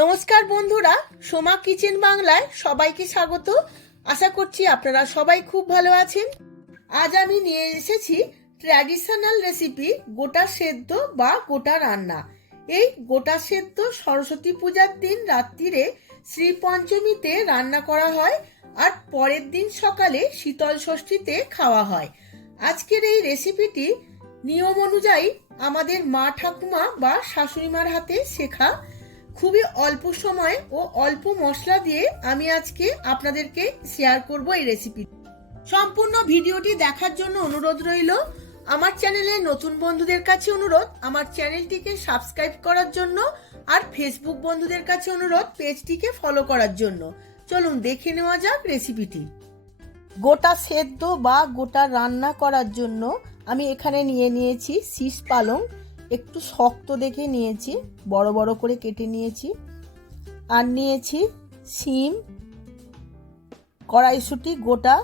নমস্কার বন্ধুরা, সোমা কিচেন বাংলায় সবাইকে স্বাগত। আশা করছি আপনারা সবাই খুব ভালো আছেন। আজ আমি নিয়ে এসেছি ট্র্যাডিশনাল রেসিপি গোটা সেদ্ধ বা গোটা রান্না। এই গোটা সেদ্ধ সরস্বতী পূজার দিন রাত্রিরে শ্রী পঞ্চমীতে রান্না করা হয় আর পরের দিন সকালে শীতল ষষ্ঠীতে খাওয়া হয়। আজকের এই রেসিপিটি নিয়ম অনুযায়ী আমাদের মা ঠাকুমা বা শাশুড়ি মার হাতে শেখা। খুবই অল্প সময় ও অল্প মশলা দিয়ে আমি আজকে আপনাদেরকে শেয়ার করব এই রেসিপি। সম্পূর্ণ ভিডিওটি দেখার জন্য অনুরোধ রইল। আমার চ্যানেলে নতুন বন্ধুদের কাছে অনুরোধ আমার চ্যানেলটিকে সাবস্ক্রাইব করার জন্য, আর ফেসবুক বন্ধুদের কাছে অনুরোধ পেজটিকে ফলো করার জন্য। চলুন দেখে নেওয়া যাক রেসিপিটি। গোটা সেদ্ধ বা গোটা রান্না করার জন্য আমি এখানে নিয়ে নিয়েছি শীষ পালং, একটু শক্ত দেখে নিয়েছি, বড় বড় করে কেটে নিয়েছি। আর নিয়েছি শিম, কড়াইশুঁটি গোটা,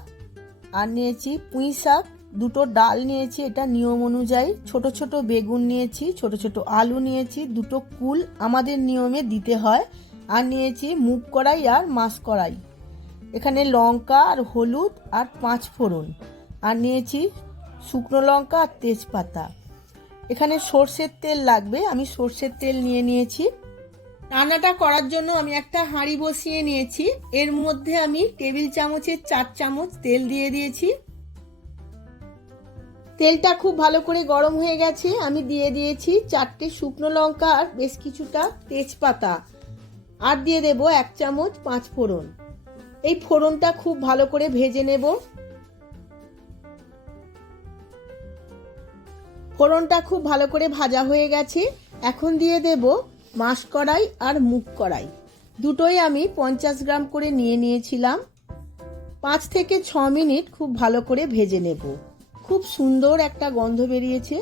আর নিয়েছি পুঁই শাক, দুটো ডাল নিয়েছি এটা নিয়ম অনুযায়ী, ছোট ছোট বেগুন নিয়েছি, ছোট ছোট আলু নিয়েছি, দুটো কুল আমাদের নিয়মে দিতে হয়, আর নিয়েছি মুগ কড়াই আর মাছ কড়াই, এখানে লঙ্কা আর হলুদ আর 5 ফোড়ন, আর নিয়েছি শুকনো লঙ্কা আর তেজপাতা। এখানে সর্ষের তেল লাগবে, আমি সর্ষের তেল নিয়ে নিয়েছি। রান্নাটা করার জন্য আমি একটা হাঁড়ি বসিয়ে নিয়েছি, এর মধ্যে আমি টেবিল চামচের 4 চামচ তেল দিয়ে দিয়েছি। তেলটা খুব ভালো করে গরম হয়ে গেছে, আমি দিয়ে দিয়েছি 4টে শুকনো লঙ্কা আর বেশ কিছুটা তেজপাতা, আর দিয়ে দেব 1 চামচ 5 ফোড়ন। এই ফোড়নটা খুব ভালো করে ভেজে নেব। ফোড়নটা খুব ভালো করে ভাজা হয়ে গেছে, এখন দিয়ে দেব মাছ কড়াই আর মুগ কড়াই, দুটোই আমি 50 গ্রাম করে নিয়ে নিয়েছিলাম। 5 থেকে 6 মিনিট খুব ভালো করে ভেজে নেব। খুব সুন্দর একটা গন্ধ বেরিয়েছে।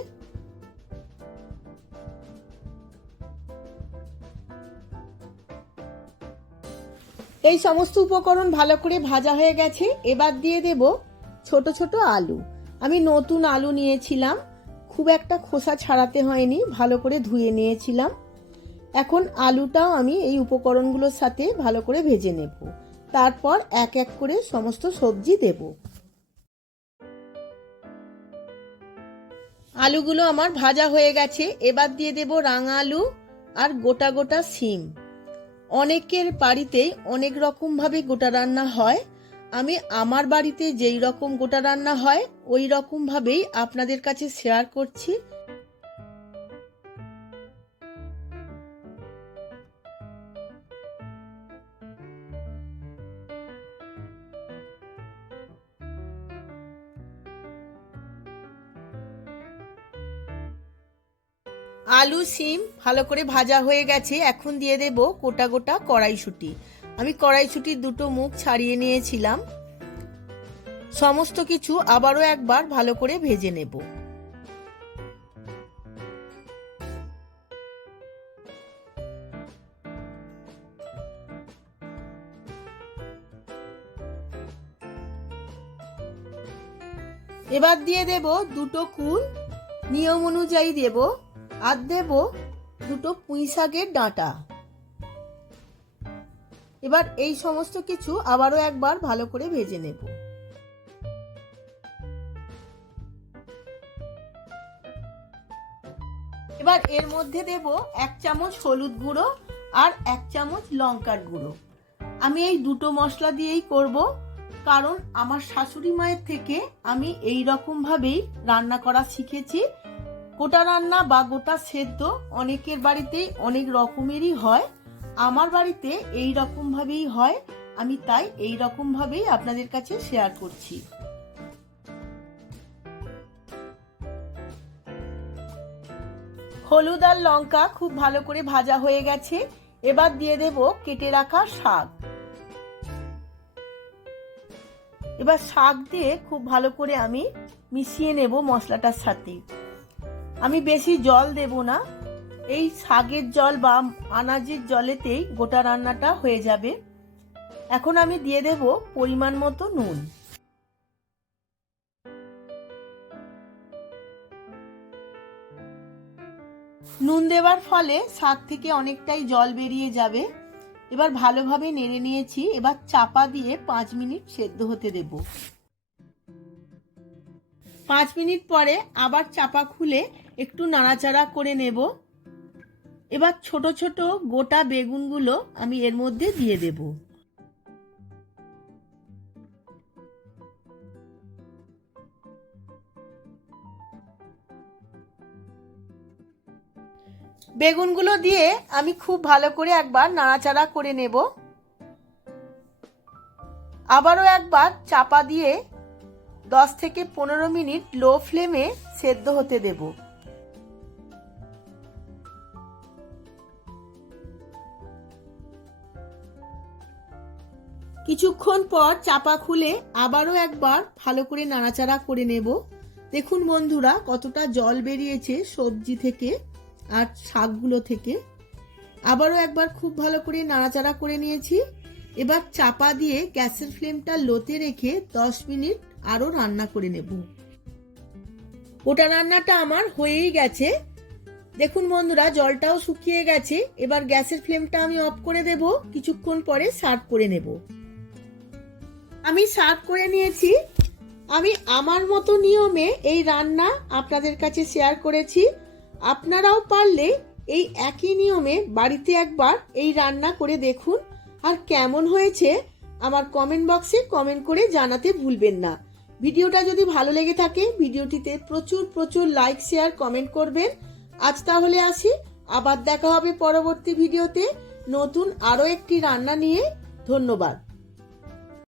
এই সমস্ত উপকরণ ভালো করে ভাজা হয়ে গেছে, এবার দিয়ে দেব ছোট ছোট আলু। আমি নতুন আলু নিয়েছিলাম, খুব একটা খোসা ছাড়াতে হয়নি, ভালো করে ধুয়ে নিয়েছিলাম। এখন আলুটাও আমি এই উপকরণগুলোর সাথে ভালো করে ভেজে নেব, তারপর এক এক করে সমস্ত সবজি দেব। আলুগুলো আমার ভাজা হয়ে গেছে, এবার দিয়ে দেব রাঙা আলু আর গোটা গোটা শিম। অনেকের বাড়িতেই অনেক রকম ভাবে গোটা রান্না হয়, আমি আমার বাড়িতে যেই রকম গোটা রান্না হয় ওই রকম ভাবেই আপনাদের কাছে শেয়ার করছি। আলু শিম ভালো করে ভাজা হয়ে গেছে, এখন দিয়ে দেব গোটা গোটা কড়াইশুঁটি। আমি কড়াইশুঁটির দুটো মুখ ছাড়িয়ে নিয়েছিলাম। সমস্ত কিছু আবারও একবার ভালো করে ভেজে নেব। এবার দিয়ে দেব দুটো কুল, নিয়ম অনুযায়ী দেব, আর দেব দুটো পুঁই শাকের ডাঁটা। এবার এই সমস্ত কিছু আবারও একবার ভালো করে ভেজে নেব। এবার এর মধ্যে দেব 1 চামচ হলুদ গুঁড়ো আর 1 চামচ লঙ্কার গুঁড়ো। আমি এই দুটো মশলা দিয়েই করব, কারণ আমার শাশুড়ি মায়ের থেকে আমি এই রকম ভাবেই রান্না করা শিখেছি। গোটা রান্না বা গোটা সেদ্ধ অনেকের বাড়িতেই অনেক রকমেরই হয়, আমার বাড়িতে এই রকম ভাবেই হয়, আমি তাই এই রকম ভাবেই আপনাদের কাছে শেয়ার করছি। হলুদ আর লঙ্কা খুব ভালো করে ভাজা হয়ে গেছে, এবার দিয়ে দেব কেটে রাখা শাক। এবার শাক দিয়ে খুব ভালো করে আমি মিশিয়ে নেব মশলাটার সাথে। আমি বেশি জল দেব না, এই শাকের জল বা আনাজের জলেতেই গোটা রান্নাটা হয়ে যাবে। এখন আমি দিয়ে দেব পরিমাণ মতো নুন। নুন দেওয়ার ফলে শাক থেকে অনেকটাই জল বেরিয়ে যাবে। এবার ভালোভাবে নেড়ে নিয়েছি। এবার চাপা দিয়ে 5 মিনিট সেদ্ধ হতে দেব। 5 মিনিট পরে আবার চাপা খুলে একটু নাড়াচাড়া করে নেব। এবার ছোট ছোট গোটা বেগুনগুলো আমি এর মধ্যে দিয়ে দেব। বেগুনগুলো দিয়ে আমি খুব ভালো করে একবার নাড়াচাড়া করে নেব। আবারও একবার চাপা দিয়ে 10 থেকে 15 মিনিট লো ফ্লেমে সেদ্ধ হতে দেব। কিছুক্ষণ পর চাপা খুলে আবারও একবার ভালো করে নাড়াচাড়া করে নেব। দেখুন বন্ধুরা, কতটা জল বেরিয়েছে সবজি থেকে আর শাকগুলো থেকে। আবারও একবার খুব ভালো করে নাড়াচাড়া করে নিয়েছি। এবার চাপা দিয়ে গ্যাসের ফ্লেমটা লোতে রেখে 10 মিনিট আরও রান্না করে নেব। গোটা রান্নাটা আমার হয়েই গেছে। দেখুন বন্ধুরা, জলটাও শুকিয়ে গেছে। এবার গ্যাসের ফ্লেমটা আমি অফ করে দেব। কিছুক্ষণ পরে সার্ভ করে নেব। আমি সার্ভ করে নিয়েছি। আমি আমার মতো নিয়মে এই রান্না আপনাদের কাছে শেয়ার করেছি। আপনারাও পারলে এই একই নিয়মে বাড়িতে একবার এই রান্না করে দেখুন, আর কেমন হয়েছে আমার কমেন্ট বক্সে কমেন্ট করে জানাতে ভুলবেন না। ভিডিওটা যদি ভালো লেগে থাকে ভিডিওটিতে প্রচুর প্রচুর লাইক, শেয়ার, কমেন্ট করবেন। আজ তাহলে আসি, আবার দেখা হবে পরবর্তী ভিডিওতে নতুন আরও একটি রান্না নিয়ে। ধন্যবাদ।